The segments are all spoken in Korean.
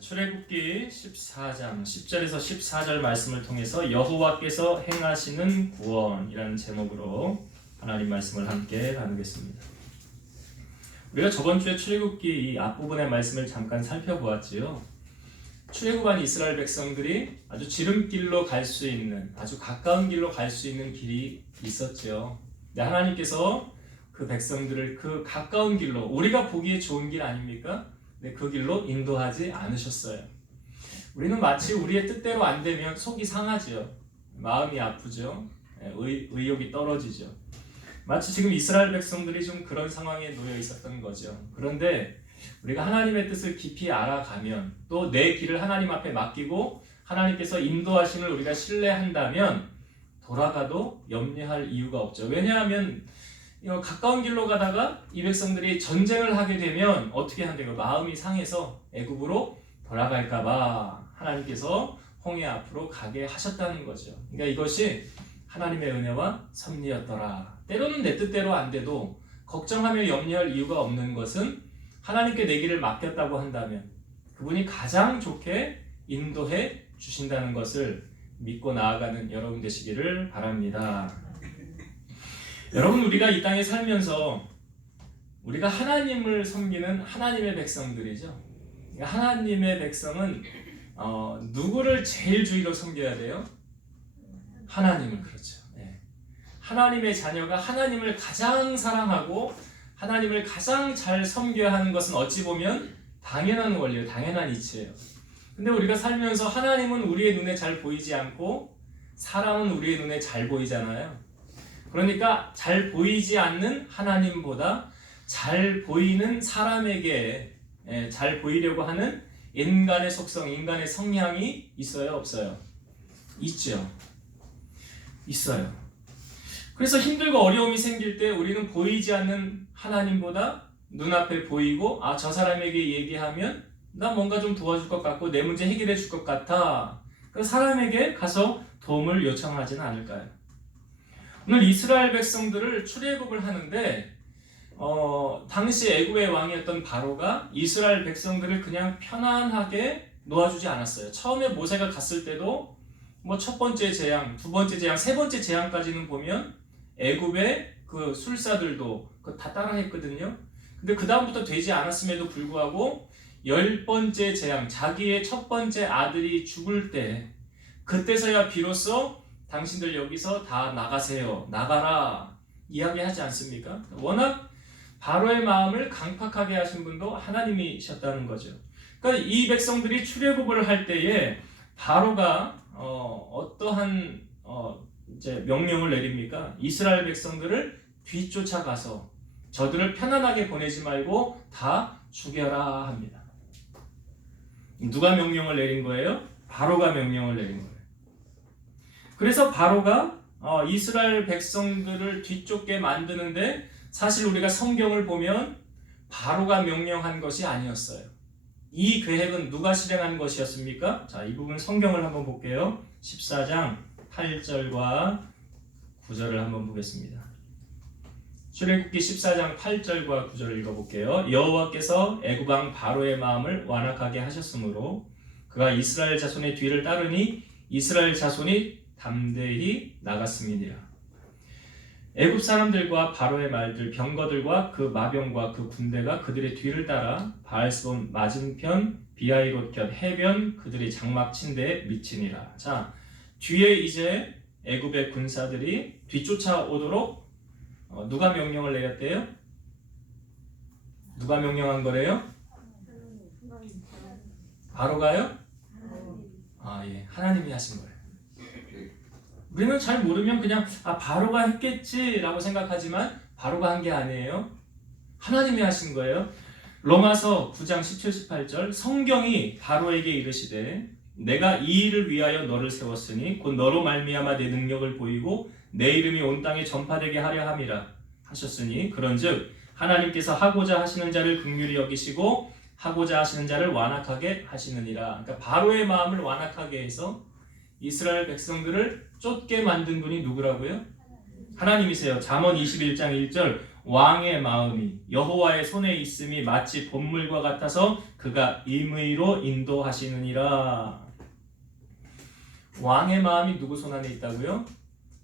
출애굽기 14장 10절에서 14절 말씀을 통해서 여호와께서 행하시는 구원이라는 제목으로 하나님 말씀을 함께 나누겠습니다. 우리가 저번 주에 출애굽기 이 앞부분의 말씀을 잠깐 살펴보았지요. 출애굽한 이스라엘 백성들이 아주 지름길로 갈 수 있는, 아주 가까운 길로 갈 수 있는 길이 있었죠. 근데 하나님께서 그 백성들을 그 가까운 길로, 우리가 보기에 좋은 길 아닙니까? 근데 그 길로 인도하지 않으셨어요. 우리는 마치 우리의 뜻대로 안 되면 속이 상하죠. 마음이 아프죠. 의욕이 떨어지죠. 마치 지금 이스라엘 백성들이 좀 그런 상황에 놓여 있었던 거죠. 그런데 우리가 하나님의 뜻을 깊이 알아가면, 또 내 길을 하나님 앞에 맡기고 하나님께서 인도하심을 우리가 신뢰한다면 돌아가도 염려할 이유가 없죠. 왜냐하면 가까운 길로 가다가 이 백성들이 전쟁을 하게 되면 어떻게 한대요? 마음이 상해서 애굽으로 돌아갈까봐 하나님께서 홍해 앞으로 가게 하셨다는 거죠. 그러니까 이것이 하나님의 은혜와 섭리였더라. 때로는 내 뜻대로 안 돼도 걱정하며 염려할 이유가 없는 것은 하나님께 내 길을 맡겼다고 한다면 그분이 가장 좋게 인도해 주신다는 것을 믿고 나아가는 여러분 되시기를 바랍니다. 여러분, 우리가 이 땅에 살면서 우리가 하나님을 섬기는 하나님의 백성들이죠. 하나님의 백성은 누구를 제일 주의로 섬겨야 돼요? 하나님을. 그렇죠. 네. 하나님의 자녀가 하나님을 가장 사랑하고 하나님을 가장 잘 섬겨야 하는 것은 어찌 보면 당연한 원리예요. 당연한 이치예요. 근데 우리가 살면서 하나님은 우리의 눈에 잘 보이지 않고 사람은 우리의 눈에 잘 보이잖아요. 그러니까 잘 보이지 않는 하나님보다 잘 보이는 사람에게 잘 보이려고 하는 인간의 속성, 인간의 성향이 있어요, 없어요? 있죠. 있어요. 그래서 힘들고 어려움이 생길 때 우리는 보이지 않는 하나님보다 눈앞에 보이고, 저 사람에게 얘기하면 나 뭔가 좀 도와줄 것 같고 내 문제 해결해 줄 것 같아. 그 사람에게 가서 도움을 요청하지는 않을까요? 오늘 이스라엘 백성들을 출애굽을 하는데 당시 애굽의 왕이었던 바로가 이스라엘 백성들을 그냥 편안하게 놓아주지 않았어요. 처음에 모세가 갔을 때도 첫 번째 재앙, 두 번째 재앙, 세 번째 재앙까지는 보면 애굽의 그 술사들도 다 따라했거든요. 근데 그 다음부터 되지 않았음에도 불구하고 10번째 재앙, 자기의 첫 번째 아들이 죽을 때, 그때서야 비로소 당신들 여기서 다 나가세요, 나가라 이야기하지 않습니까? 워낙 바로의 마음을 강팍하게 하신 분도 하나님이셨다는 거죠. 그러니까 이 백성들이 출애굽을 할 때에 바로가 어떠한 이제 명령을 내립니까? 이스라엘 백성들을 뒤쫓아가서 저들을 편안하게 보내지 말고 다 죽여라 합니다. 누가 명령을 내린 거예요? 바로가 명령을 내린 거예요. 그래서 바로가 이스라엘 백성들을 뒤쫓게 만드는데, 사실 우리가 성경을 보면 바로가 명령한 것이 아니었어요. 이 계획은 누가 실행한 것이었습니까? 자, 이 부분 성경을 한번 볼게요. 14장 8절과 9절을 한번 보겠습니다. 출애굽기 14장 8절과 9절을 읽어볼게요. 여호와께서 애굽 왕 바로의 마음을 완악하게 하셨으므로 그가 이스라엘 자손의 뒤를 따르니 이스라엘 자손이 담대히 나갔음이니라. 애굽 사람들과 바로의 말들, 병거들과 그 마병과 그 군대가 그들의 뒤를 따라 바알스본 맞은편 비하이롯 곁 해변 그들이 장막 친 데에 미치니라. 자, 뒤에 이제 애굽의 군사들이 뒤쫓아오도록 누가 명령을 내렸대요? 누가 명령한 거래요? 바로가요? 예, 하나님이 하신 거예요. 우리는 잘 모르면 그냥 바로가 했겠지라고 생각하지만 바로가 한 게 아니에요. 하나님이 하신 거예요. 로마서 9장 17, 18절 성경이 바로에게 이르시되 내가 이 일을 위하여 너를 세웠으니 곧 너로 말미암아 내 능력을 보이고 내 이름이 온 땅에 전파되게 하려 함이라 하셨으니 그런즉 하나님께서 하고자 하시는 자를 긍휼히 여기시고 하고자 하시는 자를 완악하게 하시느니라. 그러니까 바로의 마음을 완악하게 해서 이스라엘 백성들을 쫓게 만든 분이 누구라고요? 하나님이세요. 잠언 21장 1절 왕의 마음이 여호와의 손에 있음이 마치 본물과 같아서 그가 임의로 인도하시느니라. 왕의 마음이 누구 손 안에 있다고요?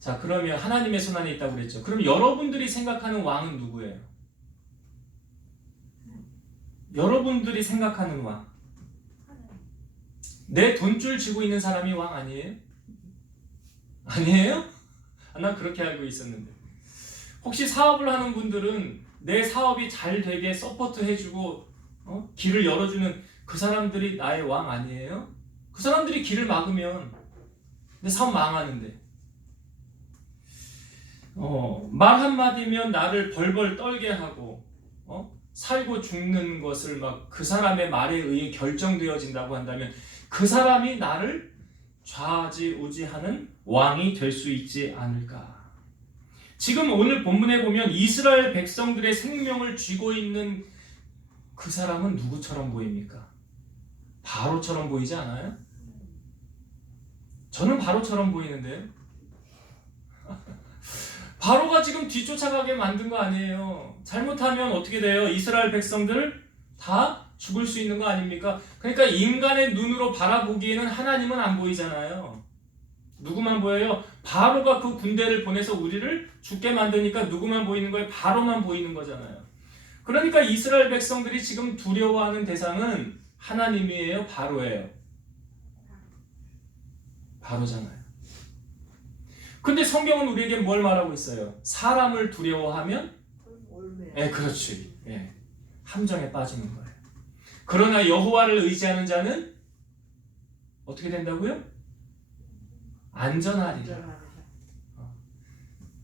자, 그러면 하나님의 손 안에 있다고 그랬죠. 그럼 여러분들이 생각하는 왕은 누구예요? 여러분들이 생각하는 왕. 내 돈줄 쥐고 있는 사람이 왕 아니에요? 아니에요? 난 그렇게 알고 있었는데. 혹시 사업을 하는 분들은 내 사업이 잘 되게 서포트 해주고 길을 열어주는 그 사람들이 나의 왕 아니에요? 그 사람들이 길을 막으면 내 사업 망하는데. 말 한마디면 나를 벌벌 떨게 하고 살고 죽는 것을 막 그 사람의 말에 의해 결정되어진다고 한다면 그 사람이 나를 좌지우지하는 왕이 될 수 있지 않을까. 지금 오늘 본문에 보면 이스라엘 백성들의 생명을 쥐고 있는 그 사람은 누구처럼 보입니까? 바로처럼 보이지 않아요? 저는 바로처럼 보이는데요. 바로가 지금 뒤쫓아가게 만든 거 아니에요. 잘못하면 어떻게 돼요? 이스라엘 백성들 다 죽을 수 있는 거 아닙니까? 그러니까 인간의 눈으로 바라보기에는 하나님은 안 보이잖아요. 누구만 보여요? 바로가 그 군대를 보내서 우리를 죽게 만드니까 누구만 보이는 거예요? 바로만 보이는 거잖아요. 그러니까 이스라엘 백성들이 지금 두려워하는 대상은 하나님이에요? 바로예요? 바로잖아요. 근데 성경은 우리에게 뭘 말하고 있어요? 사람을 두려워하면? 네, 그렇지. 네, 함정에 빠지는 거예요. 그러나 여호와를 의지하는 자는 어떻게 된다고요? 안전하리라.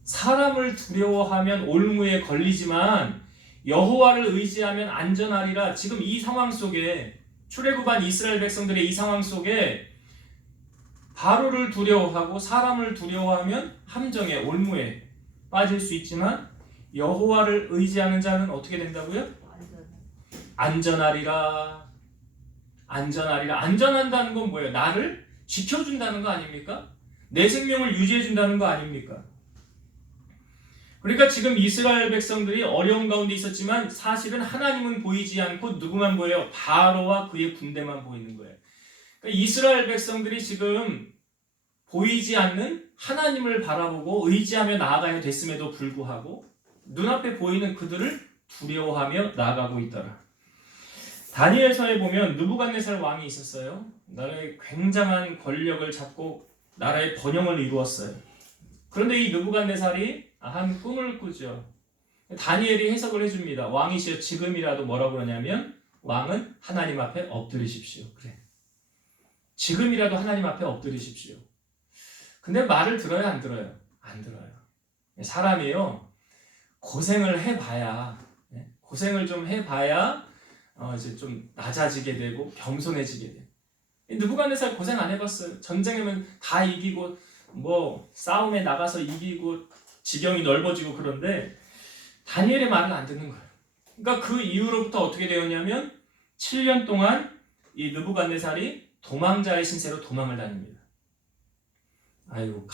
사람을 두려워하면 올무에 걸리지만 여호와를 의지하면 안전하리라. 지금 이 상황 속에 출애굽한 이스라엘 백성들의 이 상황 속에 바로를 두려워하고 사람을 두려워하면 함정에 올무에 빠질 수 있지만 여호와를 의지하는 자는 어떻게 된다고요? 안전하리라. 안전하리라. 안전한다는 건 뭐예요? 나를 지켜준다는 거 아닙니까? 내 생명을 유지해준다는 거 아닙니까? 그러니까 지금 이스라엘 백성들이 어려운 가운데 있었지만 사실은 하나님은 보이지 않고 누구만 보여요? 바로와 그의 군대만 보이는 거예요. 그러니까 이스라엘 백성들이 지금 보이지 않는 하나님을 바라보고 의지하며 나아가야 됐음에도 불구하고 눈앞에 보이는 그들을 두려워하며 나아가고 있더라. 다니엘서에 보면 느부갓네살 왕이 있었어요. 나라의 굉장한 권력을 잡고 나라의 번영을 이루었어요. 그런데 이 느부갓네살이 한 꿈을 꾸죠. 다니엘이 해석을 해줍니다. 왕이시여 지금이라도 뭐라고 그러냐면 왕은 하나님 앞에 엎드리십시오. 그래. 지금이라도 하나님 앞에 엎드리십시오. 근데 말을 들어요, 안 들어요? 안 들어요. 사람이요 고생을 해봐야 고생을 좀 해봐야 이제 좀 낮아지게 되고 겸손해지게 돼. 느부갓네살 고생 안 해봤어요. 전쟁하면 다 이기고 뭐 싸움에 나가서 이기고 지경이 넓어지고 그런데 다니엘의 말을 안 듣는 거예요. 그러니까 그 이후로부터 어떻게 되었냐면 7년 동안 이 느부갓네살이 도망자의 신세로 도망을 다닙니다. 아이고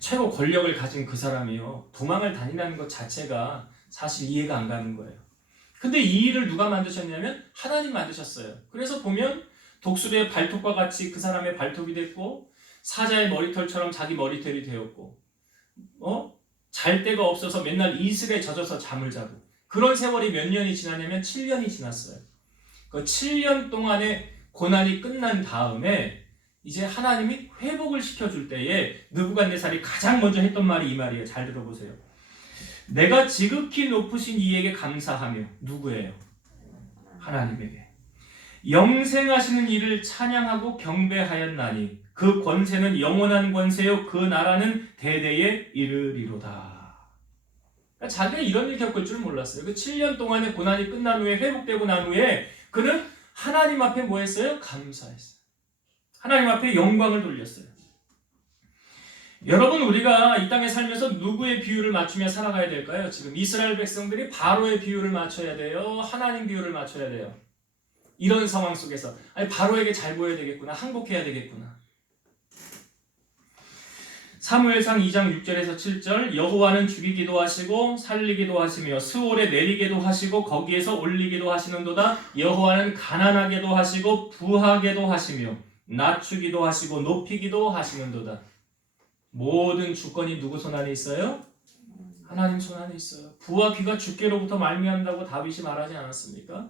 최고 권력을 가진 그 사람이요 도망을 다니는 것 자체가 사실 이해가 안 가는 거예요. 근데 이 일을 누가 만드셨냐면 하나님 만드셨어요. 그래서 보면 독수리의 발톱과 같이 그 사람의 발톱이 됐고 사자의 머리털처럼 자기 머리털이 되었고 잘 데가 없어서 맨날 이슬에 젖어서 잠을 자고 그런 세월이 몇 년이 지났냐면 7년이 지났어요. 그 7년 동안의 고난이 끝난 다음에 이제 하나님이 회복을 시켜줄 때에 느부갓네살이 가장 먼저 했던 말이 이 말이에요. 잘 들어보세요. 내가 지극히 높으신 이에게 감사하며 누구예요? 하나님에게 영생하시는 이를 찬양하고 경배하였나니 그 권세는 영원한 권세요 그 나라는 대대에 이르리로다. 그러니까 자기가 이런 일 겪을 줄 몰랐어요. 그 7년 동안의 고난이 끝난 후에 회복되고 난 후에 그는 하나님 앞에 뭐 했어요? 감사했어요. 하나님 앞에 영광을 돌렸어요. 여러분 우리가 이 땅에 살면서 누구의 비율을 맞추며 살아가야 될까요? 지금 이스라엘 백성들이 바로의 비율을 맞춰야 돼요? 하나님 비율을 맞춰야 돼요? 이런 상황 속에서 바로에게 잘 보여야 되겠구나. 항복해야 되겠구나. 사무엘상 2장 6절에서 7절 여호와는 죽이기도 하시고 살리기도 하시며 스올에 내리게도 하시고 거기에서 올리기도 하시는도다. 여호와는 가난하게도 하시고 부하게도 하시며 낮추기도 하시고 높이기도 하시는도다. 모든 주권이 누구 손 안에 있어요? 하나님 손 안에 있어요. 부와 귀가 주께로부터 말미암다고 다윗이 말하지 않았습니까?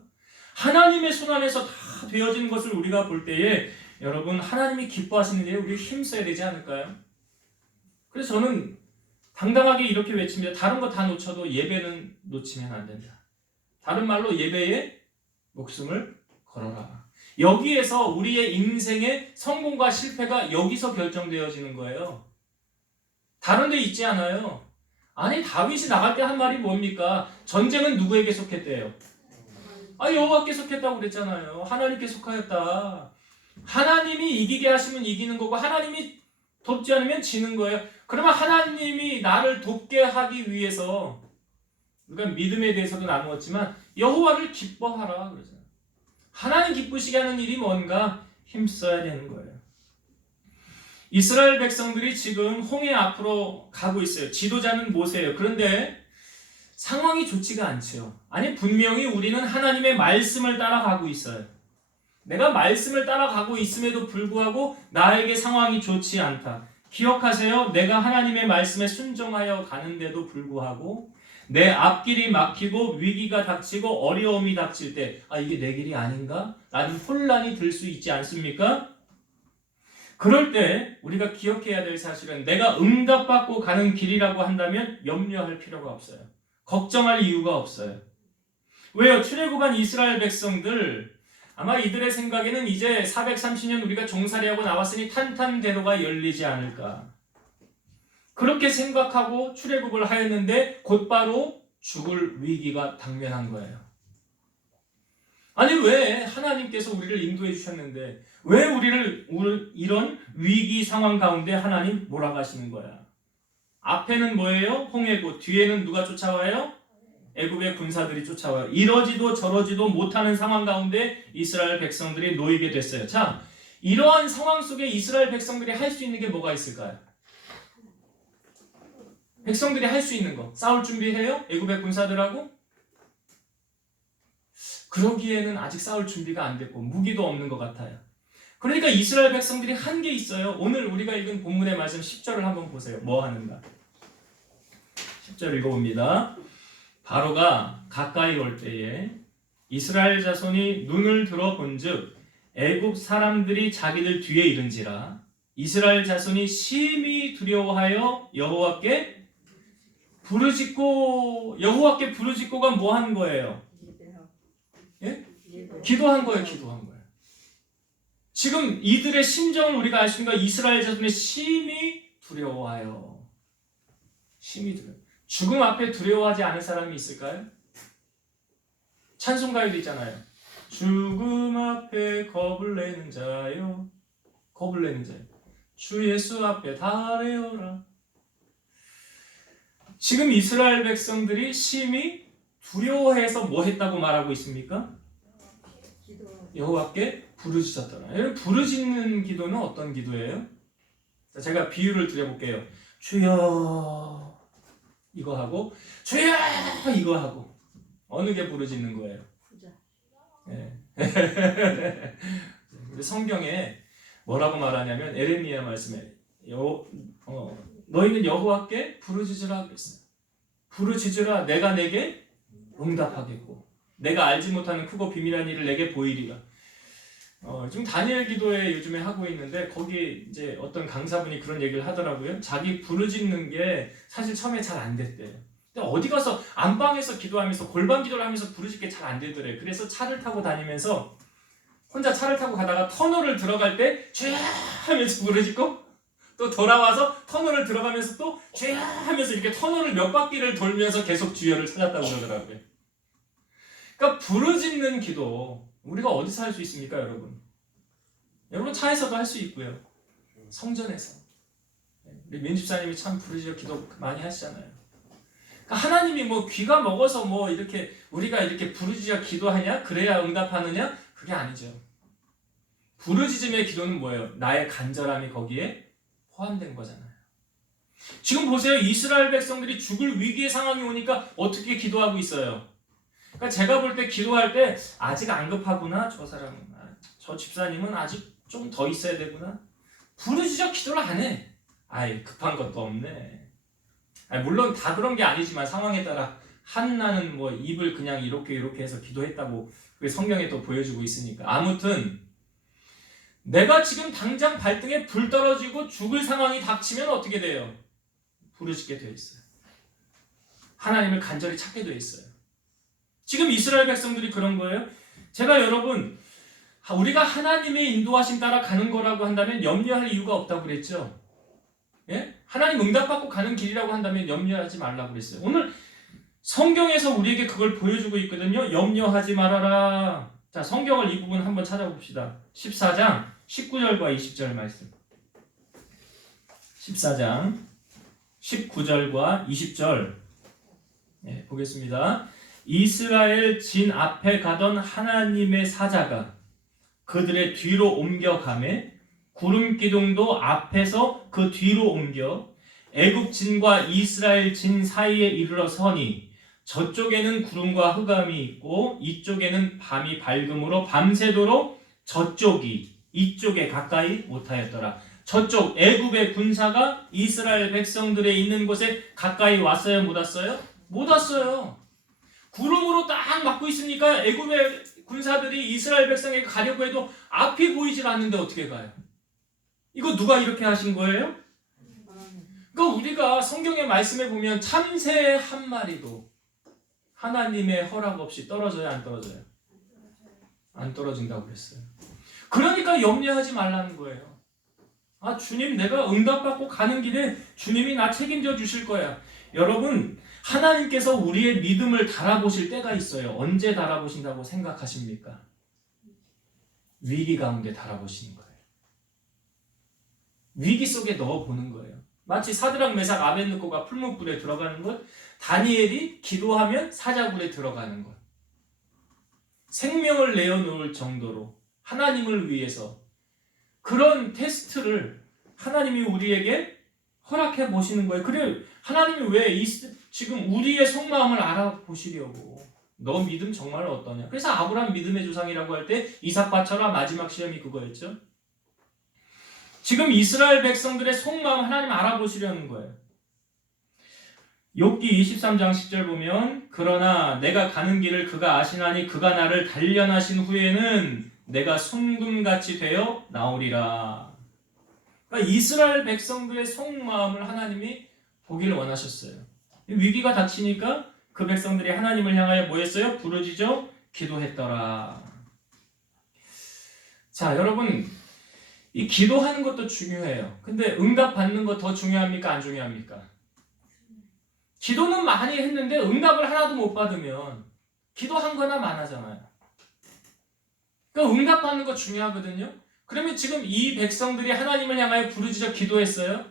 하나님의 손 안에서 다 되어지는 것을 우리가 볼 때에 여러분 하나님이 기뻐하시는 일에 우리 힘써야 되지 않을까요? 그래서 저는 당당하게 이렇게 외칩니다. 다른 거 다 놓쳐도 예배는 놓치면 안 된다. 다른 말로 예배에 목숨을 걸어라. 여기에서 우리의 인생의 성공과 실패가 여기서 결정되어지는 거예요. 다른 데 있지 않아요. 아니 다윗이 나갈 때 한 말이 뭡니까? 전쟁은 누구에게 속했대요? 여호와께 속했다고 그랬잖아요. 하나님께 속하였다. 하나님이 이기게 하시면 이기는 거고 하나님이 돕지 않으면 지는 거예요. 그러면 하나님이 나를 돕게 하기 위해서 우리가 믿음에 대해서도 나누었지만 여호와를 기뻐하라 그러잖아요. 하나님 기쁘시게 하는 일이 뭔가 힘써야 되는 거예요. 이스라엘 백성들이 지금 홍해 앞으로 가고 있어요. 지도자는 모세예요. 그런데 상황이 좋지가 않죠. 아니 분명히 우리는 하나님의 말씀을 따라가고 있어요. 내가 말씀을 따라가고 있음에도 불구하고 나에게 상황이 좋지 않다. 기억하세요. 내가 하나님의 말씀에 순종하여 가는데도 불구하고 내 앞길이 막히고 위기가 닥치고 어려움이 닥칠 때 이게 내 길이 아닌가? 라는 혼란이 들 수 있지 않습니까? 그럴 때 우리가 기억해야 될 사실은 내가 응답받고 가는 길이라고 한다면 염려할 필요가 없어요. 걱정할 이유가 없어요. 왜요? 출애굽한 이스라엘 백성들 아마 이들의 생각에는 이제 430년 우리가 종살이하고 나왔으니 탄탄대로가 열리지 않을까. 그렇게 생각하고 출애굽을 하였는데 곧바로 죽을 위기가 당면한 거예요. 아니 왜 하나님께서 우리를 인도해 주셨는데 왜 우리를 이런 위기 상황 가운데 하나님 몰아가시는 거야? 앞에는 뭐예요? 홍해고 뒤에는 누가 쫓아와요? 애굽의 군사들이 쫓아와요. 이러지도 저러지도 못하는 상황 가운데 이스라엘 백성들이 놓이게 됐어요. 자, 이러한 상황 속에 이스라엘 백성들이 할 수 있는 게 뭐가 있을까요? 백성들이 할 수 있는 거 싸울 준비해요? 애굽의 군사들하고? 그러기에는 아직 싸울 준비가 안 됐고 무기도 없는 것 같아요. 그러니까 이스라엘 백성들이 한 게 있어요. 오늘 우리가 읽은 본문의 말씀 10절을 한번 보세요. 뭐 하는가? 10절 읽어봅니다. 바로가 가까이 올 때에 이스라엘 자손이 눈을 들어 본즉 애굽 사람들이 자기들 뒤에 이른지라 이스라엘 자손이 심히 두려워하여 여호와께 부르짖고 여호와께 부르짖고가 뭐 하는 거예요? 예? 기도한 거예요. 기도한 거예요. 지금 이들의 심정을 우리가 알 수 있는 거 이스라엘 자손이 심히 두려워하여 심히 두려워. 죽음 앞에 두려워하지 않을 사람이 있을까요? 찬송가에도 있잖아요. 죽음 앞에 겁을 내는 자요. 겁을 내는 자요. 주 예수 앞에 달래어라. 지금 이스라엘 백성들이 심히 두려워해서 뭐 했다고 말하고 있습니까? 여호와께 부르짖었더라. 부르짖는 기도는 어떤 기도예요? 제가 비유를 드려볼게요. 주여 이거 하고 주여 이거 하고 어느 게 부르짖는 거예요? 네. 성경에 뭐라고 말하냐면 에레미야 말씀에 너희는 여호와께 부르짖으라 그랬어요. 부르짖으라 내가 내게 응답하겠고 내가 알지 못하는 크고 비밀한 일을 내게 보이리라. 지금 다니엘 기도회 요즘에 하고 있는데 거기 이제 어떤 강사분이 그런 얘기를 하더라고요. 자기 부르짖는 게 사실 처음에 잘 안 됐대요. 근데 어디 가서 안방에서 기도하면서 골방 기도를 하면서 부르짖게 잘 안 되더래. 그래서 차를 타고 다니면서 혼자 차를 타고 가다가 터널을 들어갈 때 죄야 하면서 부르짖고 또 돌아와서 터널을 들어가면서 또 죄야 하면서 이렇게 터널을 몇 바퀴를 돌면서 계속 주여를 찾았다고 그러더라고요. 그러니까 부르짖는 기도 우리가 어디서 할 수 있습니까, 여러분? 여러분 차에서도 할 수 있고요. 성전에서. 우리 민집사님이 참 부르짖어 기도 많이 하시잖아요. 그러니까 하나님이 뭐 귀가 먹어서 뭐 이렇게 우리가 이렇게 부르짖어 기도하냐? 그래야 응답하느냐? 그게 아니죠. 부르짖음의 기도는 뭐예요? 나의 간절함이 거기에 포함된 거잖아요. 지금 보세요. 이스라엘 백성들이 죽을 위기의 상황이 오니까 어떻게 기도하고 있어요? 그러니까 제가 볼 때 기도할 때 아직 안 급하구나. 저 사람은, 저 집사님은 아직 좀 더 있어야 되구나. 부르짖어 기도를 안 해. 아이, 급한 것도 없네. 물론 다 그런 게 아니지만 상황에 따라 한나는 뭐 입을 그냥 이렇게 해서 기도했다고 그게 성경에 또 보여주고 있으니까. 아무튼 내가 지금 당장 발등에 불 떨어지고 죽을 상황이 닥치면 어떻게 돼요? 부르짖게 돼 있어요. 하나님을 간절히 찾게 돼 있어요. 지금 이스라엘 백성들이 그런 거예요. 제가 여러분, 우리가 하나님의 인도하심 따라 가는 거라고 한다면 염려할 이유가 없다고 그랬죠. 예? 하나님 응답받고 가는 길이라고 한다면 염려하지 말라고 그랬어요. 오늘 성경에서 우리에게 그걸 보여주고 있거든요. 염려하지 말아라. 자, 성경을 이 부분 한번 찾아봅시다. 14장 19절과 20절 말씀. 14장 19절과 20절 보겠습니다. 이스라엘 진 앞에 가던 하나님의 사자가 그들의 뒤로 옮겨가매 구름 기둥도 앞에서 그 뒤로 옮겨 애굽 진과 이스라엘 진 사이에 이르러 서니 저쪽에는 구름과 흑암이 있고 이쪽에는 밤이 밝음으로 밤새도록 저쪽이 이쪽에 가까이 못하였더라. 저쪽 애굽의 군사가 이스라엘 백성들의 있는 곳에 가까이 왔어요? 못 왔어요? 못 왔어요. 구름으로 딱 막고 있으니까 애굽의 군사들이 이스라엘 백성에게 가려고 해도 앞이 보이질 않는데 어떻게 가요? 이거 누가 이렇게 하신 거예요? 그러니까 우리가 성경의 말씀에 보면 참새 한 마리도 하나님의 허락 없이 떨어져요? 안 떨어져요? 안 떨어진다고 그랬어요. 그러니까 염려하지 말라는 거예요. 주님, 내가 응답받고 가는 길에 주님이 나 책임져 주실 거야. 여러분, 하나님께서 우리의 믿음을 달아보실 때가 있어요. 언제 달아보신다고 생각하십니까? 위기 가운데 달아보시는 거예요. 위기 속에 넣어보는 거예요. 마치 사드락 메삭 아벳느고가 풀무불에 들어가는 것, 다니엘이 기도하면 사자굴에 들어가는 것. 생명을 내어놓을 정도로 하나님을 위해서 그런 테스트를 하나님이 우리에게 허락해 보시는 거예요. 그래, 하나님이 왜 지금 우리의 속마음을 알아보시려고. 너 믿음 정말 어떠냐? 그래서 아브라함 믿음의 조상이라고 할 때 이삭 바쳐라 마지막 시험이 그거였죠. 지금 이스라엘 백성들의 속마음 하나님 알아보시려는 거예요. 욥기 23장 10절 보면 그러나 내가 가는 길을 그가 아시나니 그가 나를 단련하신 후에는 내가 순금같이 되어 나오리라. 그러니까 이스라엘 백성들의 속마음을 하나님이 보기를 원하셨어요. 위기가 닥치니까 그 백성들이 하나님을 향하여 뭐 했어요? 부르짖어 기도했더라. 자, 여러분, 이 기도하는 것도 중요해요. 근데 응답 받는 거 더 중요합니까? 안 중요합니까? 기도는 많이 했는데 응답을 하나도 못 받으면 기도한 거나 많아잖아요. 그러니까 응답 받는 거 중요하거든요. 그러면 지금 이 백성들이 하나님을 향하여 부르짖어 기도했어요?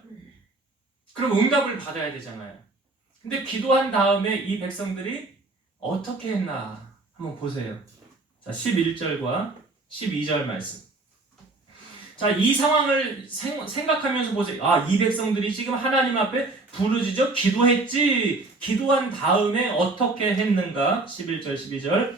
그럼 응답을 받아야 되잖아요. 근데 기도한 다음에 이 백성들이 어떻게 했나 한번 보세요. 자, 11절과 12절 말씀. 자, 이 상황을 생각하면서 보세요. 이 백성들이 지금 하나님 앞에 부르짖어 기도했지. 기도한 다음에 어떻게 했는가? 11절, 12절.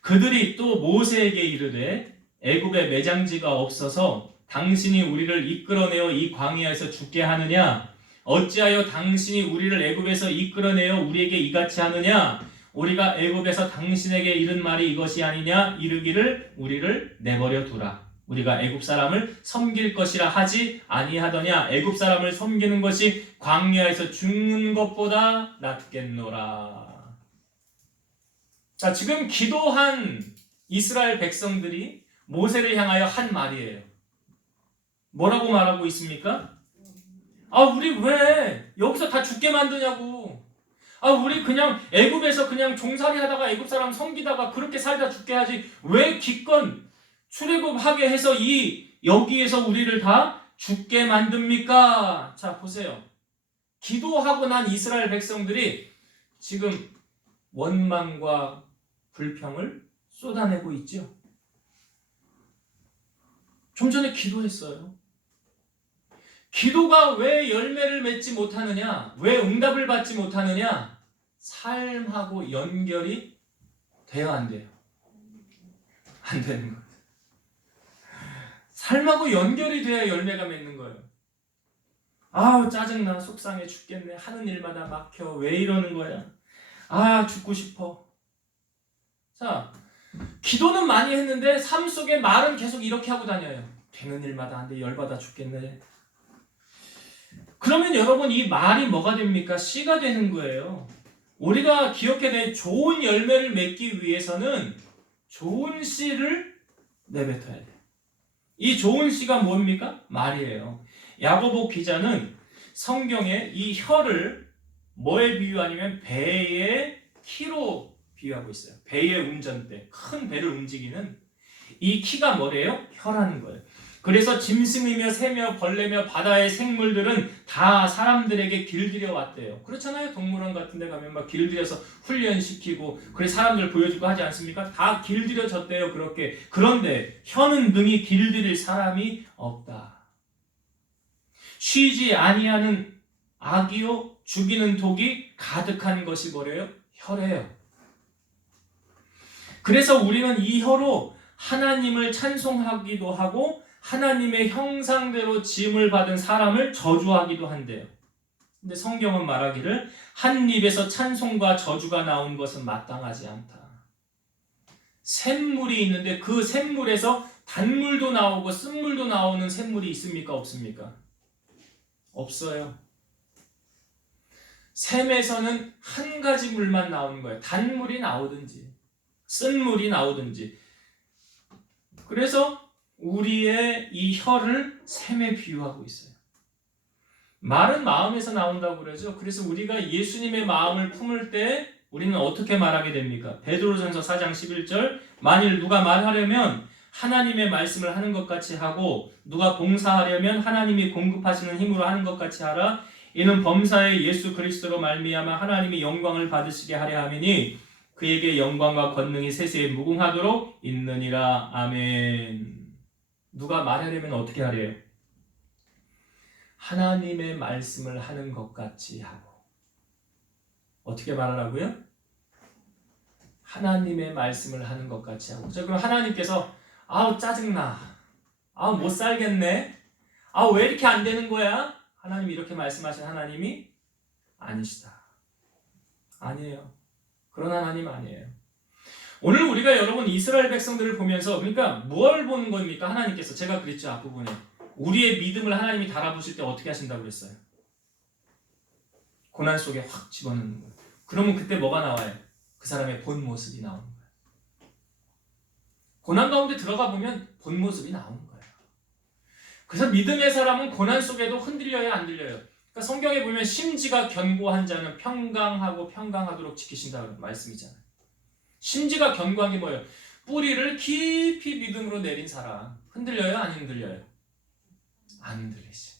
그들이 또 모세에게 이르되 애굽에 매장지가 없어서 당신이 우리를 이끌어내어 이 광야에서 죽게 하느냐? 어찌하여 당신이 우리를 애굽에서 이끌어내어 우리에게 이같이 하느냐? 우리가 애굽에서 당신에게 이른 말이 이것이 아니냐? 이르기를 우리를 내버려 두라. 우리가 애굽 사람을 섬길 것이라 하지 아니하더냐? 애굽 사람을 섬기는 것이 광야에서 죽는 것보다 낫겠노라. 자, 지금 기도한 이스라엘 백성들이 모세를 향하여 한 말이에요. 뭐라고 말하고 있습니까? 우리 왜 여기서 다 죽게 만드냐고. 우리 그냥 애굽에서 그냥 종살이 하다가 애굽 사람 섬기다가 그렇게 살다 죽게 하지. 왜 기껏 출애굽하게 해서 여기에서 우리를 다 죽게 만듭니까? 자, 보세요. 기도하고 난 이스라엘 백성들이 지금 원망과 불평을 쏟아내고 있죠. 좀 전에 기도했어요. 기도가 왜 열매를 맺지 못하느냐? 왜 응답을 받지 못하느냐? 삶하고 연결이 돼야 안 돼요? 안 되는 거예요. 삶하고 연결이 돼야 열매가 맺는 거예요. 아우 짜증나, 속상해 죽겠네, 하는 일마다 막혀, 왜 이러는 거야? 아 죽고 싶어. 자, 기도는 많이 했는데 삶 속에 말은 계속 이렇게 하고 다녀요. 되는 일마다 안 돼, 열받아 죽겠네. 그러면 여러분 이 말이 뭐가 됩니까? 씨가 되는 거예요. 우리가 기억해야 될 좋은 열매를 맺기 위해서는 좋은 씨를 내뱉어야 돼요. 이 좋은 씨가 뭡니까? 말이에요. 야고보 기자는 성경에 이 혀를 뭐에 비유하냐면 배의 키로 비유하고 있어요. 배의 운전대, 큰 배를 움직이는 이 키가 뭐래요? 혀라는 거예요. 그래서 짐승이며 새며 벌레며 바다의 생물들은 다 사람들에게 길들여 왔대요. 그렇잖아요. 동물원 같은 데 가면 막 길들여서 훈련시키고 그래 사람들 보여주고 하지 않습니까? 다 길들여졌대요. 그렇게. 그런데 혀는 능히 길들일 사람이 없다. 쉬지 아니하는 악이요 죽이는 독이 가득한 것이 뭐래요? 혀래요. 그래서 우리는 이 혀로 하나님을 찬송하기도 하고 하나님의 형상대로 지음을 받은 사람을 저주하기도 한대요. 근데 성경은 말하기를 한 입에서 찬송과 저주가 나온 것은 마땅하지 않다. 샘물이 있는데 그 샘물에서 단물도 나오고 쓴물도 나오는 샘물이 있습니까? 없습니까? 없어요. 샘에서는 한 가지 물만 나오는 거예요. 단물이 나오든지 쓴물이 나오든지. 그래서 우리의 이 혀를 샘에 비유하고 있어요. 말은 마음에서 나온다고 그러죠. 그래서 우리가 예수님의 마음을 품을 때 우리는 어떻게 말하게 됩니까? 베드로전서 4장 11절 만일 누가 말하려면 하나님의 말씀을 하는 것 같이 하고 누가 봉사하려면 하나님이 공급하시는 힘으로 하는 것 같이 하라. 이는 범사의 예수 그리스도로 말미암아 하나님이 영광을 받으시게 하려 함이니 그에게 영광과 권능이 세세에 무궁하도록 있느니라. 아멘. 누가 말하려면 어떻게 하래요? 하나님의 말씀을 하는 것 같이 하고. 어떻게 말하라고요? 하나님의 말씀을 하는 것 같이 하고. 자, 그럼 하나님께서 아우 짜증나, 아우 못 살겠네, 아우 왜 이렇게 안 되는 거야? 하나님이 이렇게 말씀하신 하나님이 아니시다. 아니에요. 그런 하나님 아니에요. 오늘 우리가 여러분 이스라엘 백성들을 보면서 그러니까 뭘 보는 겁니까? 하나님께서 제가 그랬죠 앞부분에 우리의 믿음을 하나님이 달아보실 때 어떻게 하신다고 그랬어요? 고난 속에 확 집어넣는 거예요. 그러면 그때 뭐가 나와요? 그 사람의 본 모습이 나오는 거예요. 고난 가운데 들어가 보면 본 모습이 나오는 거예요. 그래서 믿음의 사람은 고난 속에도 흔들려야 안 들려요. 그러니까 성경에 보면 심지가 견고한 자는 평강하고 평강하도록 지키신다는 말씀이잖아요. 심지가 견고한 게 뭐예요? 뿌리를 깊이 믿음으로 내린 사람. 흔들려요? 안 흔들려요? 안 흔들리지.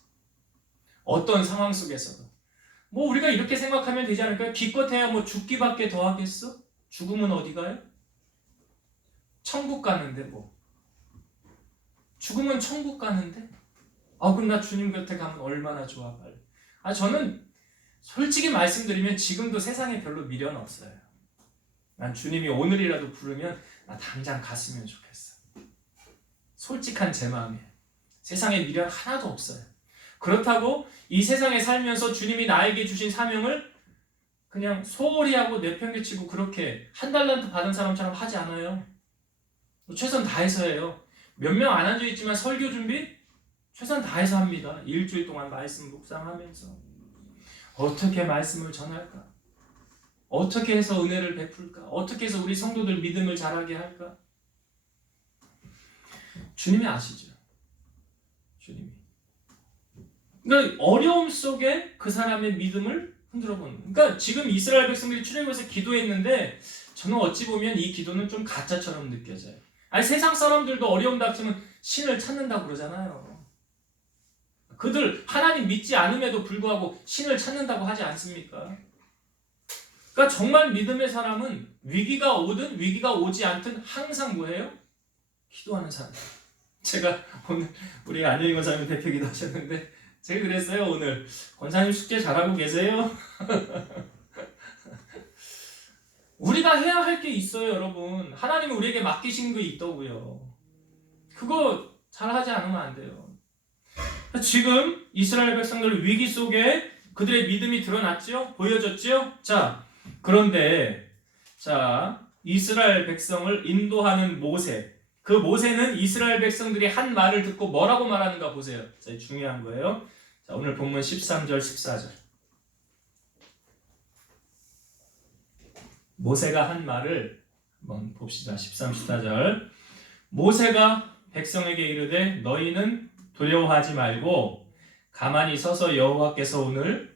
어떤 상황 속에서도. 뭐 우리가 이렇게 생각하면 되지 않을까요? 기껏해야 뭐 죽기밖에 더 하겠어? 죽으면 어디 가요? 천국 가는데 뭐. 죽으면 천국 가는데? 그럼 나 주님 곁에 가면 얼마나 좋아 빨리. 저는 솔직히 말씀드리면 지금도 세상에 별로 미련 없어요. 난 주님이 오늘이라도 부르면 나 당장 갔으면 좋겠어. 솔직한 제 마음이에요. 세상에 미련 하나도 없어요. 그렇다고 이 세상에 살면서 주님이 나에게 주신 사명을 그냥 소홀히 하고 내팽개치고 그렇게 한 달란트 받은 사람처럼 하지 않아요. 최선 다해서 해요. 몇 명 안 앉아있지만 설교 준비 최선 다해서 합니다. 일주일 동안 말씀 묵상하면서 어떻게 말씀을 전할까? 어떻게 해서 은혜를 베풀까? 어떻게 해서 우리 성도들 믿음을 자라게 할까? 주님이 아시죠? 주님이. 그러니까 어려움 속에 그 사람의 믿음을 흔들어 보는. 그러니까 지금 이스라엘 백성들이 출애굽해서 기도했는데 저는 어찌 보면 이 기도는 좀 가짜처럼 느껴져요. 세상 사람들도 어려움 닥치면 신을 찾는다고 그러잖아요. 그들 하나님 믿지 않음에도 불구하고 신을 찾는다고 하지 않습니까? 그러니까 정말 믿음의 사람은 위기가 오든 위기가 오지 않든 항상 뭐예요? 기도하는 사람. 제가 오늘 우리 안혜희 권사님 대표기도 하셨는데 제가 그랬어요. 오늘 권사님 숙제 잘하고 계세요? 우리가 해야 할 게 있어요, 여러분. 하나님이 우리에게 맡기신 게 있다고요. 그거 잘하지 않으면 안 돼요. 지금 이스라엘 백성들 위기 속에 그들의 믿음이 드러났죠? 보여졌죠? 자, 그런데 이스라엘 백성을 인도하는 모세. 그 모세는 이스라엘 백성들이 한 말을 듣고 뭐라고 말하는가 보세요. 자, 중요한 거예요. 자, 오늘 본문 13절, 14절. 모세가 한 말을 한번 봅시다. 13, 14절. 모세가 백성에게 이르되 너희는 두려워하지 말고 가만히 서서 여호와께서 오늘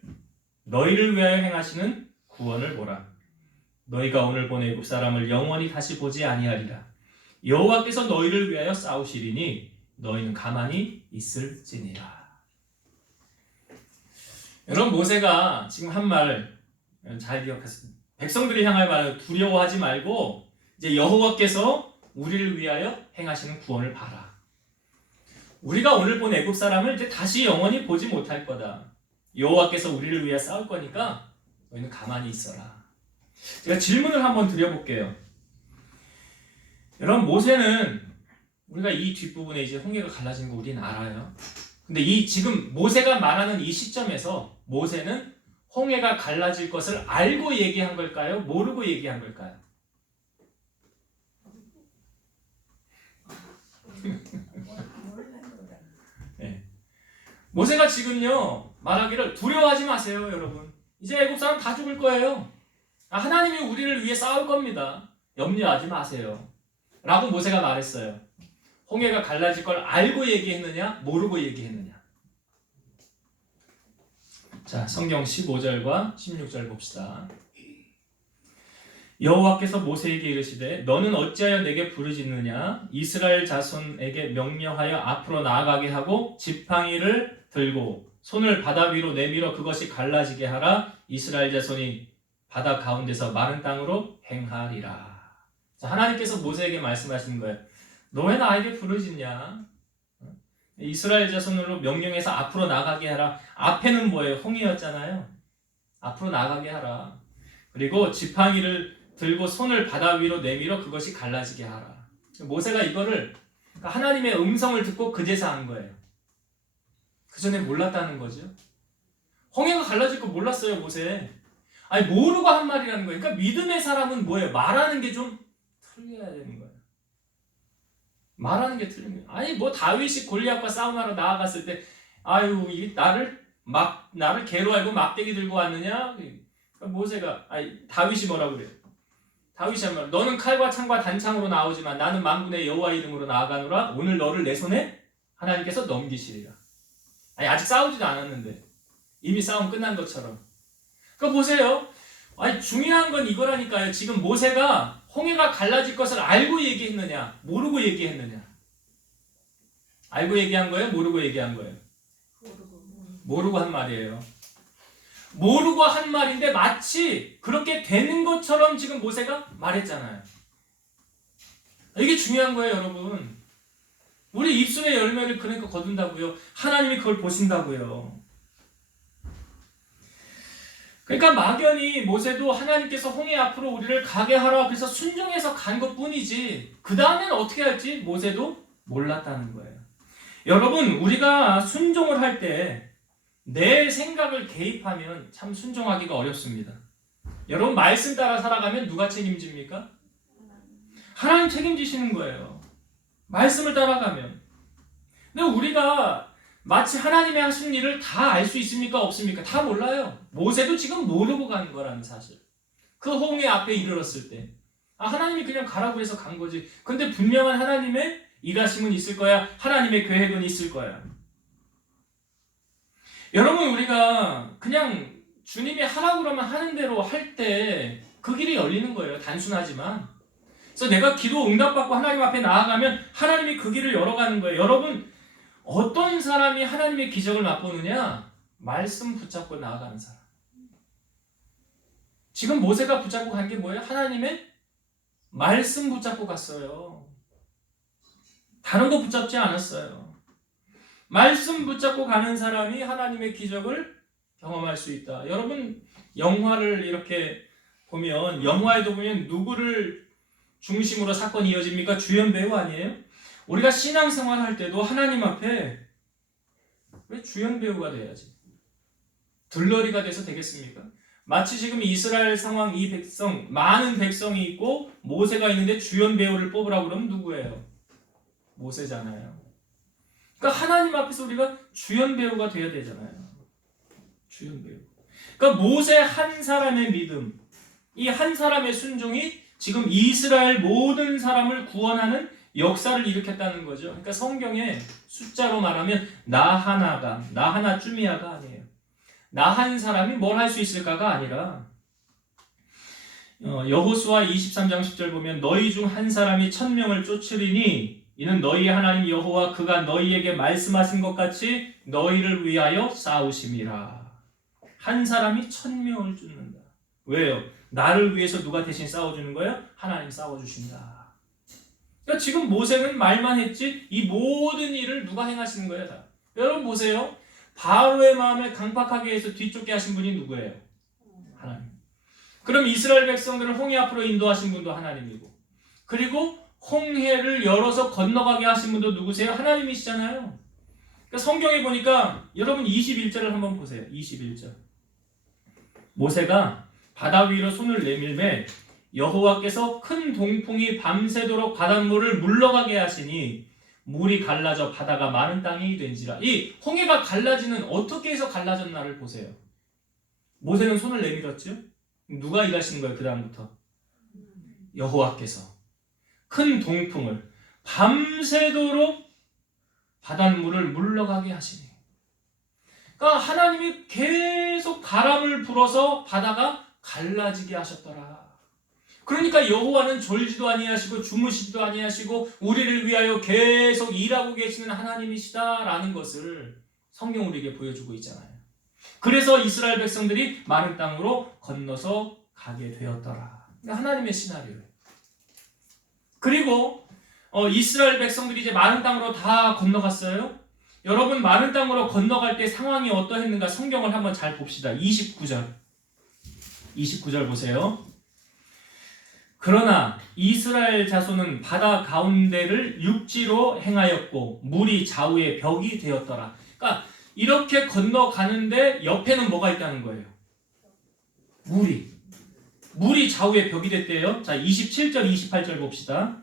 너희를 위하여 행하시는 구원을 보라. 너희가 오늘 본 애굽 사람을 영원히 다시 보지 아니하리라. 여호와께서 너희를 위하여 싸우시리니 너희는 가만히 있을지니라. 여러분, 모세가 지금 한 말 잘 기억하세요. 백성들이 향할 말은 두려워하지 말고 이제 여호와께서 우리를 위하여 행하시는 구원을 봐라. 우리가 오늘 본 애굽 사람을 이제 다시 영원히 보지 못할 거다. 여호와께서 우리를 위해 싸울 거니까 너희는 가만히 있어라. 제가 질문을 한번 드려볼게요. 여러분, 모세는 우리가 이 뒷부분에 이제 홍해가 갈라진 거 우리는 알아요. 근데 이 지금 모세가 말하는 이 시점에서 모세는 홍해가 갈라질 것을 알고 얘기한 걸까요? 모르고 얘기한 걸까요? 네. 모세가 지금요 말하기를 두려워하지 마세요, 여러분. 이제 애굽 사람 다 죽을 거예요. 하나님이 우리를 위해 싸울 겁니다. 염려하지 마세요. 라고 모세가 말했어요. 홍해가 갈라질 걸 알고 얘기했느냐, 모르고 얘기했느냐. 자, 성경 15절과 16절 봅시다. 여호와께서 모세에게 이르시되 너는 어찌하여 내게 부르짖느냐. 이스라엘 자손에게 명령하여 앞으로 나아가게 하고 지팡이를 들고 손을 바다 위로 내밀어 그것이 갈라지게 하라. 이스라엘 자손이 바다 가운데서 마른 땅으로 행하리라. 자, 하나님께서 모세에게 말씀하시는 거예요. 너 왜 나에게 부르짖냐? 이스라엘 자손으로 명령해서 앞으로 나가게 하라. 앞에는 뭐예요? 홍해였잖아요. 앞으로 나가게 하라. 그리고 지팡이를 들고 손을 바다 위로 내밀어 그것이 갈라지게 하라. 모세가 이거를 하나님의 음성을 듣고 그제서 한 거예요. 그 전에 몰랐다는 거죠. 홍해가 갈라질 거 몰랐어요, 모세. 아니, 모르고 한 말이라는 거예요. 그러니까 믿음의 사람은 뭐예요? 말하는 게 좀 틀려야 되는 거예요. 말하는 게 틀린 거예요. 아니, 뭐 다윗이 골리앗과 싸움하러 나아갔을 때 아유, 이 나를 개로 알고 막대기 들고 왔느냐? 그러니까 모세가 다윗이 뭐라고 그래요? 다윗이 한 말, 너는 칼과 창과 단창으로 나오지만 나는 만군의 여호와 이름으로 나아가노라. 오늘 너를 내 손에 하나님께서 넘기시리라. 아니, 아직 싸우지도 않았는데 이미 싸움 끝난 것처럼. 그러니까 보세요. 아니, 중요한 건 이거라니까요. 지금 모세가 홍해가 갈라질 것을 알고 얘기했느냐, 모르고 얘기했느냐? 알고 얘기한 거예요? 모르고 얘기한 거예요? 모르고 한 말이에요. 모르고 한 말인데 마치 그렇게 되는 것처럼 지금 모세가 말했잖아요. 이게 중요한 거예요, 여러분. 우리 입술의 열매를 그러니까 거둔다고요. 하나님이 그걸 보신다고요. 그러니까 막연히 모세도 하나님께서 홍해 앞으로 우리를 가게 하라 그래서 순종해서 간 것뿐이지 그 다음에는 어떻게 할지 모세도 몰랐다는 거예요. 여러분, 우리가 순종을 할 때 내 생각을 개입하면 참 순종하기가 어렵습니다. 여러분, 말씀 따라 살아가면 누가 책임집니까? 하나님 책임지시는 거예요. 말씀을 따라가면. 근데 우리가 마치 하나님의 하신 일을 다 알 수 있습니까? 없습니까? 다 몰라요. 모세도 지금 모르고 가는 거라는 사실. 그 홍해 앞에 이르렀을 때 하나님이 그냥 가라고 해서 간 거지. 근데 분명한 하나님의 일하심은 있을 거야. 하나님의 계획은 있을 거야. 여러분, 우리가 그냥 주님이 하라고 그러면 하는 대로 할 때 그 길이 열리는 거예요. 단순하지만. 그래서 내가 기도 응답받고 하나님 앞에 나아가면 하나님이 그 길을 열어가는 거예요. 여러분, 어떤 사람이 하나님의 기적을 맛보느냐? 말씀 붙잡고 나아가는 사람. 지금 모세가 붙잡고 간 게 뭐예요? 하나님의 말씀 붙잡고 갔어요. 다른 거 붙잡지 않았어요. 말씀 붙잡고 가는 사람이 하나님의 기적을 경험할 수 있다. 여러분 영화를 이렇게 보면 영화에도 보면 누구를 중심으로 사건이 이어집니까? 주연 배우 아니에요? 우리가 신앙생활 할 때도 하나님 앞에 왜 주연 배우가 돼야지? 들러리가 돼서 되겠습니까? 마치 지금 이스라엘 상황 이 백성 많은 백성이 있고 모세가 있는데 주연 배우를 뽑으라고 그러면 누구예요? 모세잖아요. 그러니까 하나님 앞에서 우리가 주연 배우가 돼야 되잖아요. 주연 배우. 그러니까 모세 한 사람의 믿음, 이 한 사람의 순종이 지금 이스라엘 모든 사람을 구원하는 역사를 일으켰다는 거죠. 그러니까 성경에 숫자로 말하면 나 하나쯤이야가 아니에요. 나 한 사람이 뭘 할 수 있을까가 아니라 여호수아 23장 10절 보면 너희 중 한 사람이 1000명을 쫓으리니 이는 너희 하나님 여호와 그가 너희에게 말씀하신 것 같이 너희를 위하여 싸우심이라. 한 사람이 1000명을 쫓는다. 왜요? 나를 위해서 누가 대신 싸워주는 거예요? 하나님 싸워주신다. 그러니까 지금 모세는 말만 했지 이 모든 일을 누가 행하시는 거예요? 다. 여러분 보세요. 바로의 마음을 강팍하게 해서 뒤쫓게 하신 분이 누구예요? 하나님. 그럼 이스라엘 백성들을 홍해 앞으로 인도하신 분도 하나님이고, 그리고 홍해를 열어서 건너가게 하신 분도 누구세요? 하나님이시잖아요. 그러니까 성경에 보니까 여러분 21절을 한번 보세요. 21절. 모세가 바다 위로 손을 내밀매 여호와께서 큰 동풍이 밤새도록 바닷물을 물러가게 하시니 물이 갈라져 바다가 마른 땅이 된지라. 이 홍해가 갈라지는 어떻게 해서 갈라졌나를 보세요. 모세는 손을 내밀었죠. 누가 일하시는 거예요? 그 다음부터 여호와께서 큰 동풍을 밤새도록 바닷물을 물러가게 하시니. 그러니까 하나님이 계속 바람을 불어서 바다가 갈라지게 하셨더라. 그러니까 여호와는 졸지도 아니하시고 주무시지도 아니하시고 우리를 위하여 계속 일하고 계시는 하나님이시다라는 것을 성경 우리에게 보여주고 있잖아요. 그래서 이스라엘 백성들이 마른 땅으로 건너서 가게 되었더라. 하나님의 시나리오예요. 그리고 이스라엘 백성들이 이제 마른 땅으로 다 건너갔어요. 여러분 마른 땅으로 건너갈 때 상황이 어떠했는가 성경을 한번 잘 봅시다. 29절 보세요. 그러나 이스라엘 자손은 바다 가운데를 육지로 행하였고 물이 좌우에 벽이 되었더라. 그러니까 이렇게 건너가는데 옆에는 뭐가 있다는 거예요? 물이 좌우에 벽이 됐대요. 자, 27절 28절 봅시다.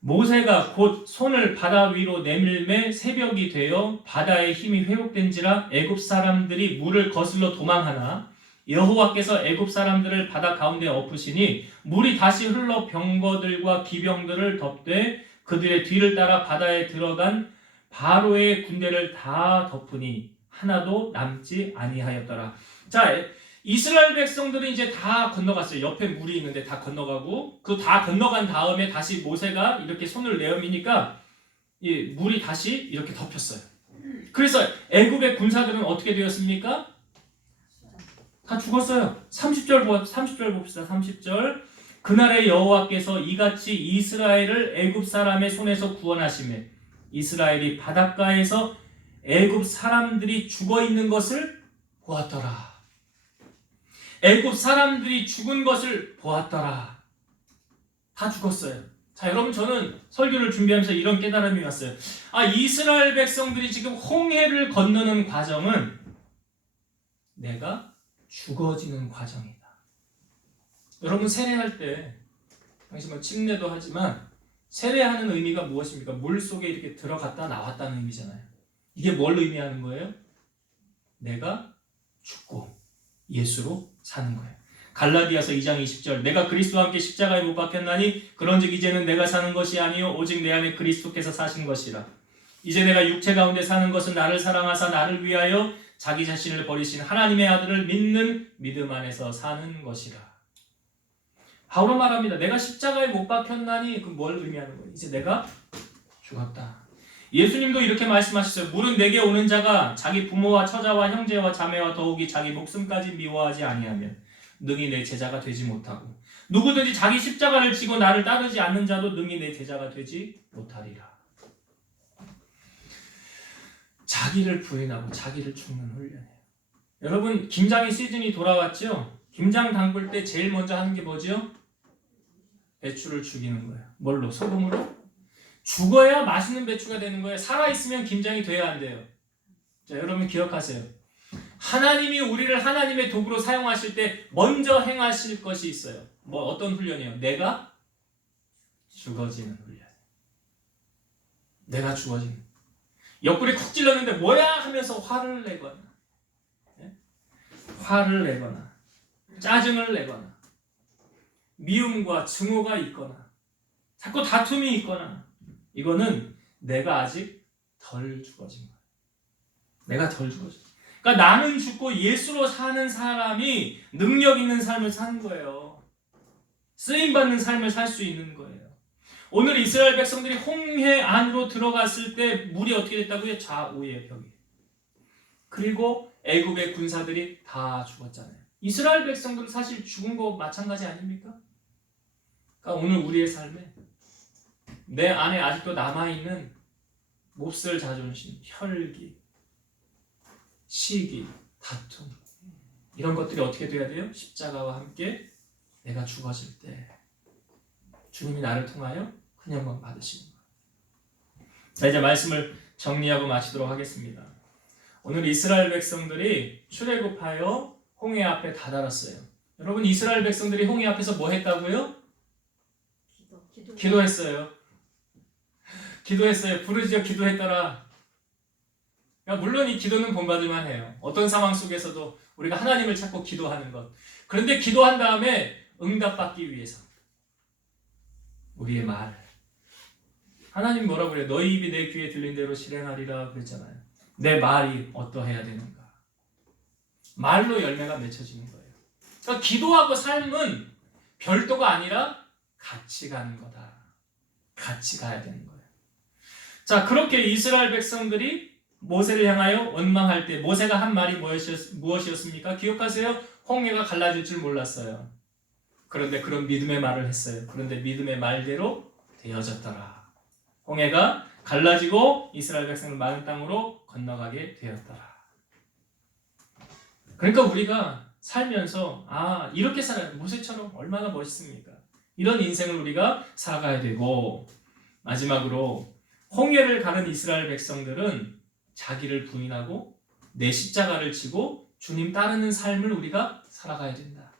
모세가 곧 손을 바다 위로 내밀매 새벽이 되어 바다의 힘이 회복된지라 애굽 사람들이 물을 거슬러 도망하나 여호와께서 애굽 사람들을 바다 가운데 엎으시니 물이 다시 흘러 병거들과 기병들을 덮되 그들의 뒤를 따라 바다에 들어간 바로의 군대를 다 덮으니 하나도 남지 아니하였더라. 자, 이스라엘 백성들은 이제 다 건너갔어요. 옆에 물이 있는데 다 건너가고 그 다 건너간 다음에 다시 모세가 이렇게 손을 내밀니까 이 물이 다시 이렇게 덮였어요. 그래서 애굽의 군사들은 어떻게 되었습니까? 다 죽었어요. 30절 봅시다. 30절. 그날의 여호와께서 이같이 이스라엘을 애굽 사람의 손에서 구원하시매 이스라엘이 바닷가에서 애굽 사람들이 죽어 있는 것을 보았더라. 애굽 사람들이 죽은 것을 보았더라. 다 죽었어요. 자, 여러분 저는 설교를 준비하면서 이런 깨달음이 왔어요. 이스라엘 백성들이 지금 홍해를 건너는 과정은 내가 죽어지는 과정이다. 여러분 세례할 때 당시 침례도 하지만 세례하는 의미가 무엇입니까? 물 속에 이렇게 들어갔다 나왔다는 의미잖아요. 이게 뭘 의미하는 거예요? 내가 죽고 예수로 사는 거예요. 갈라디아서 2장 20절 내가 그리스도와 함께 십자가에 못 박혔나니 그런즉 이제는 내가 사는 것이 아니요 오직 내 안에 그리스도께서 사신 것이라. 이제 내가 육체 가운데 사는 것은 나를 사랑하사 나를 위하여 자기 자신을 버리신 하나님의 아들을 믿는 믿음 안에서 사는 것이라. 바울은 말합니다. 내가 십자가에 못 박혔나니 그 뭘 의미하는 거예요? 이제 내가 죽었다. 예수님도 이렇게 말씀하셨어요. 물은 내게 오는 자가 자기 부모와 처자와 형제와 자매와 더욱이 자기 목숨까지 미워하지 아니하면 능히 내 제자가 되지 못하고 누구든지 자기 십자가를 지고 나를 따르지 않는 자도 능히 내 제자가 되지 못하리라. 자기를 부인하고 자기를 죽는 훈련이에요. 여러분, 김장의 시즌이 돌아왔죠? 김장 담글 때 제일 먼저 하는 게 뭐죠? 배추를 죽이는 거예요. 뭘로? 소금으로? 죽어야 맛있는 배추가 되는 거예요. 살아있으면 김장이 돼야 안 돼요. 자, 여러분 기억하세요. 하나님이 우리를 하나님의 도구로 사용하실 때 먼저 행하실 것이 있어요. 뭐 어떤 훈련이에요? 내가 죽어지는 훈련. 내가 죽어지는. 옆구리 쿡 찔렀는데 뭐야 하면서 화를 내거나, 화를 내거나, 짜증을 내거나, 미움과 증오가 있거나, 자꾸 다툼이 있거나, 이거는 내가 아직 덜 죽어진 거야. 내가 덜 죽어진 거야. 그러니까 나는 죽고 예수로 사는 사람이 능력 있는 삶을 사는 거예요. 쓰임받는 삶을 살 수 있는 거예요. 오늘 이스라엘 백성들이 홍해 안으로 들어갔을 때 물이 어떻게 됐다고요? 좌우의 벽이. 그리고 애굽의 군사들이 다 죽었잖아요. 이스라엘 백성들은 사실 죽은 거 마찬가지 아닙니까? 그러니까 오늘 우리의 삶에 내 안에 아직도 남아있는 몹쓸 자존심, 혈기, 시기, 다툼, 이런 것들이 어떻게 돼야 돼요? 십자가와 함께 내가 죽어질 때 주님이 나를 통하여 큰 영광 받으시는 거예요. 자, 이제 말씀을 정리하고 마치도록 하겠습니다. 오늘 이스라엘 백성들이 출애굽하여 홍해 앞에 다다랐어요. 여러분, 이스라엘 백성들이 홍해 앞에서 뭐 했다고요? 기도했어요. 기도했어요. 부르짖어 기도했더라. 그러니까 물론 이 기도는 본받을만 해요. 어떤 상황 속에서도 우리가 하나님을 찾고 기도하는 것. 그런데 기도한 다음에 응답받기 위해서 우리의 말. 하나님 뭐라고 그래요? 너희 입이 내 귀에 들린 대로 실행하리라 그랬잖아요. 내 말이 어떠해야 되는가? 말로 열매가 맺혀지는 거예요. 그러니까 기도하고 삶은 별도가 아니라 같이 가는 거다. 같이 가야 되는 거예요. 자, 그렇게 이스라엘 백성들이 모세를 향하여 원망할 때 모세가 한 말이 무엇이었습니까? 기억하세요? 홍해가 갈라질 줄 몰랐어요. 그런데 그런 믿음의 말을 했어요. 그런데 믿음의 말대로 되어졌더라. 홍해가 갈라지고 이스라엘 백성을 마른 땅으로 건너가게 되었더라. 그러니까 우리가 살면서 이렇게 살아요. 모세처럼 얼마나 멋있습니까? 이런 인생을 우리가 살아가야 되고, 마지막으로 홍해를 가른 이스라엘 백성들은 자기를 부인하고 내 십자가를 지고 주님 따르는 삶을 우리가 살아가야 된다.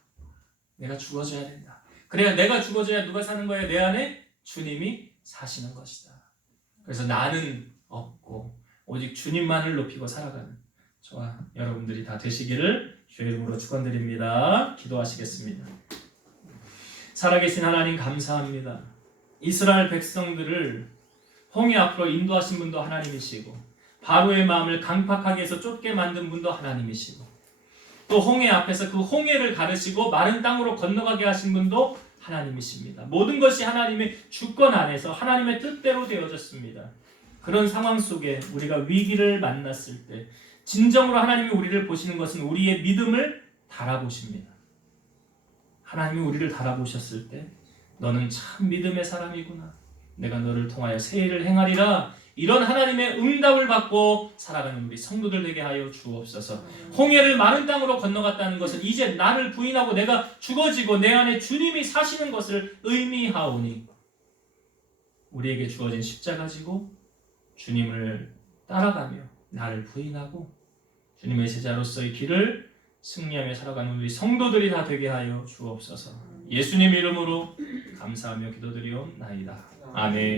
내가 죽어져야 된다. 그래야 내가 죽어져야 누가 사는 거예요? 내 안에 주님이 사시는 것이다. 그래서 나는 없고 오직 주님만을 높이고 살아가는 저와 여러분들이 다 되시기를 주의 이름으로 축원드립니다. 기도하시겠습니다. 살아계신 하나님 감사합니다. 이스라엘 백성들을 홍해 앞으로 인도하신 분도 하나님이시고 바로의 마음을 강팍하게 해서 쫓게 만든 분도 하나님이시고 또 홍해 앞에서 그 홍해를 가르시고 마른 땅으로 건너가게 하신 분도 하나님이십니다. 모든 것이 하나님의 주권 안에서 하나님의 뜻대로 되어졌습니다. 그런 상황 속에 우리가 위기를 만났을 때 진정으로 하나님이 우리를 보시는 것은 우리의 믿음을 달아보십니다. 하나님이 우리를 달아보셨을 때 너는 참 믿음의 사람이구나. 내가 너를 통하여 새 일을 행하리라. 이런 하나님의 응답을 받고 살아가는 우리 성도들 되게 하여 주옵소서. 홍해를 마른 땅으로 건너갔다는 것은 이제 나를 부인하고 내가 죽어지고 내 안에 주님이 사시는 것을 의미하오니 우리에게 주어진 십자가 지고 주님을 따라가며 나를 부인하고 주님의 제자로서의 길을 승리하며 살아가는 우리 성도들이 다 되게 하여 주옵소서. 예수님 이름으로 감사하며 기도드리옵나이다. 아멘.